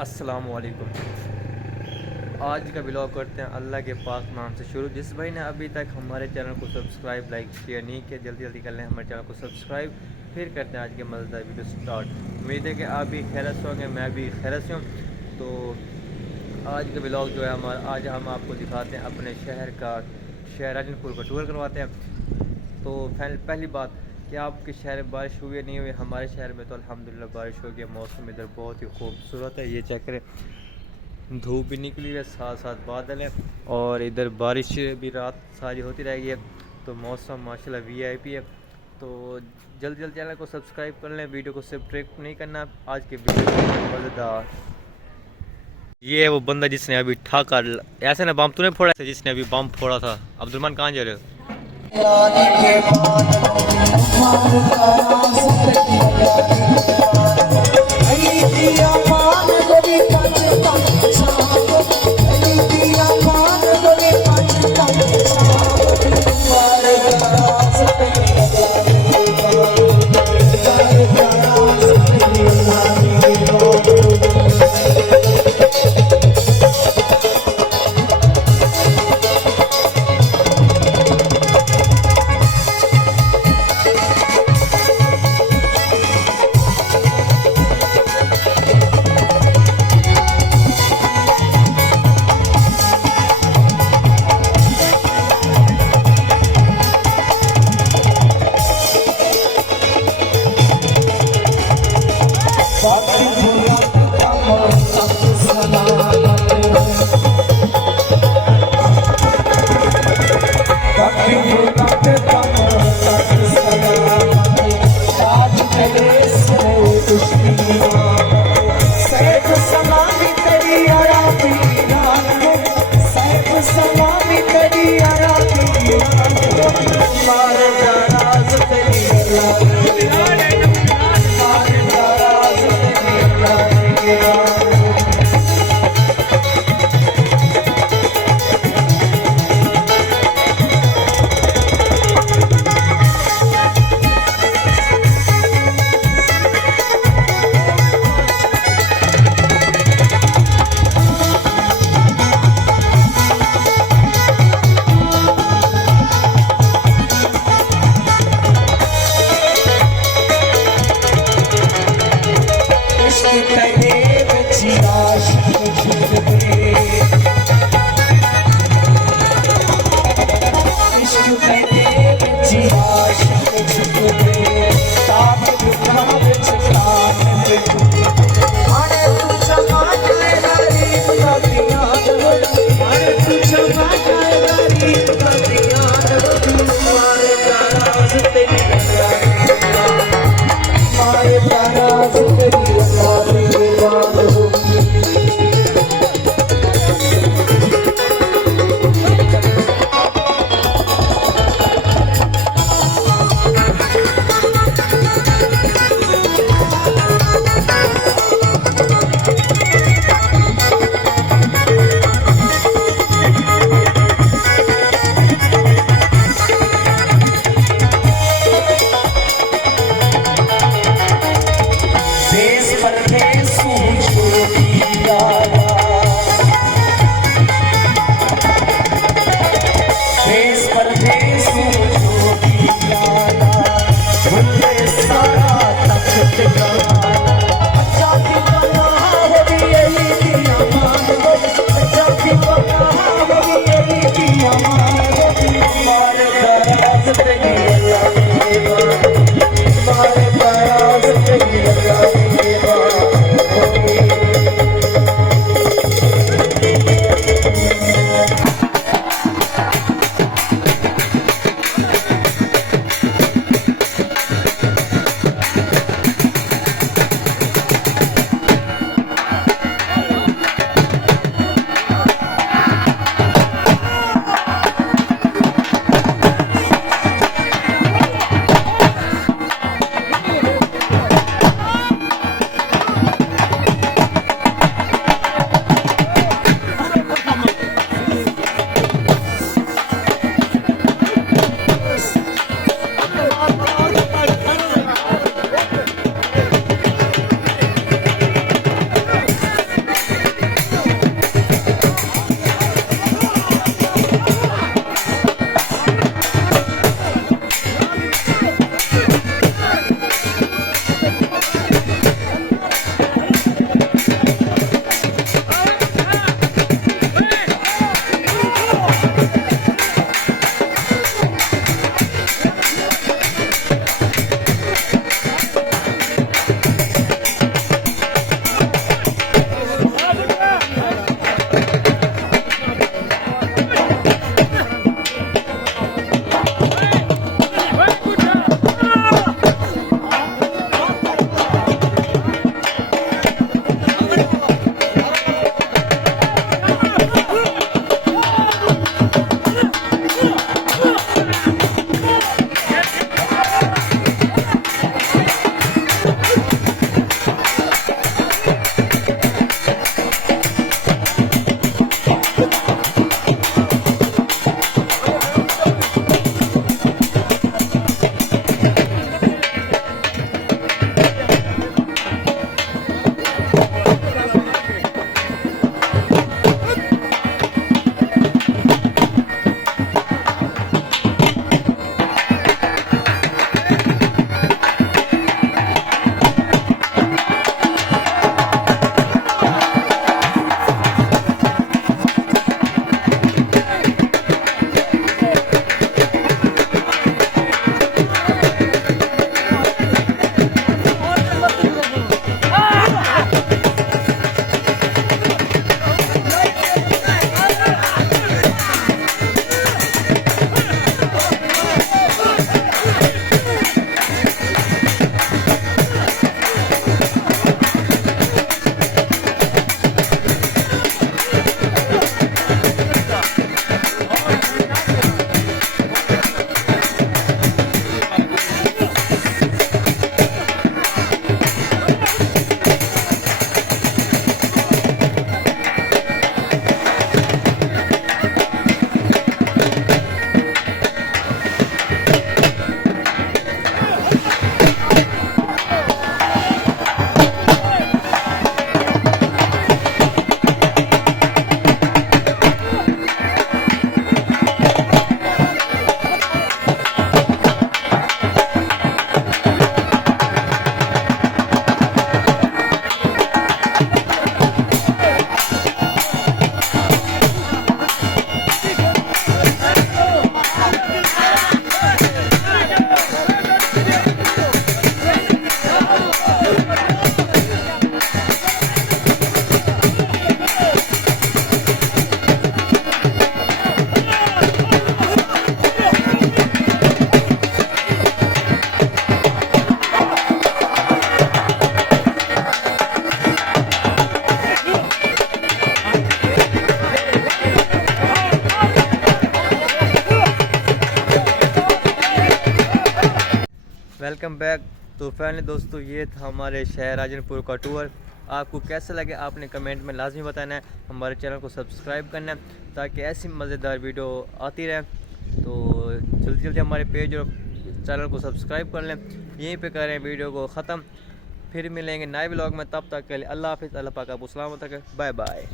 अस्सलाम वालेकुम। आज का ब्लॉग करते हैं अल्लाह के पाक नाम से शुरू। जिस भाई ने अभी तक हमारे चैनल को सब्सक्राइब, लाइक, शेयर नहीं किया, जल्दी जल्दी कर लें हमारे चैनल को सब्सक्राइब। फिर करते हैं आज के मज़ेदार वीडियो स्टार्ट। उम्मीद है कि आप भी खैरियत से होंगे, मैं भी खैरियत से हूँ। तो आज का ब्लॉग जो है हमारा, आज हम आपको दिखाते हैं अपने शहर का, शहर राजनपुर का टूर करवाते हैं। तो पहली बात कि आपके शहर में बारिश हुई है नहीं हुई। हमारे शहर में तो अल्हम्दुलिल्लाह बारिश हो गई। मौसम इधर बहुत ही खूबसूरत है। ये चेक करें, धूप भी निकली हुई है, साथ साथ बादल है और इधर बारिश भी रात सारी होती रहेगी। तो मौसम माशाल्लाह वीआईपी है। तो जल्दी जल्दी चैनल को सब्सक्राइब कर लें, वीडियो को सब्सक्राइब नहीं करना। आज के वीडियो मज़ेदार। ये है वो बंदा जिसने अभी ठाका, ऐसे ना बम तूने फोड़ा, जिसने अभी बम फोड़ा था। अब्दुलरमान कहाँ जा रहे हो? Welcome back. तो फाइनली दोस्तों ये था हमारे शहर राजनपुर का टूर। आपको कैसा लगे आपने कमेंट में लाजमी बताना है। हमारे चैनल को सब्सक्राइब करना है ताकि ऐसी मज़ेदार वीडियो आती रहे। तो जल्दी जल्दी हमारे पेज और चैनल को सब्सक्राइब कर लें। यहीं पे करें वीडियो को ख़त्म। फिर मिलेंगे नए ब्लॉग में, तब तक के लिए अल्लाह हाफ़िज़। अल्लाह पाक आपको सलामत रखे। Bye bye.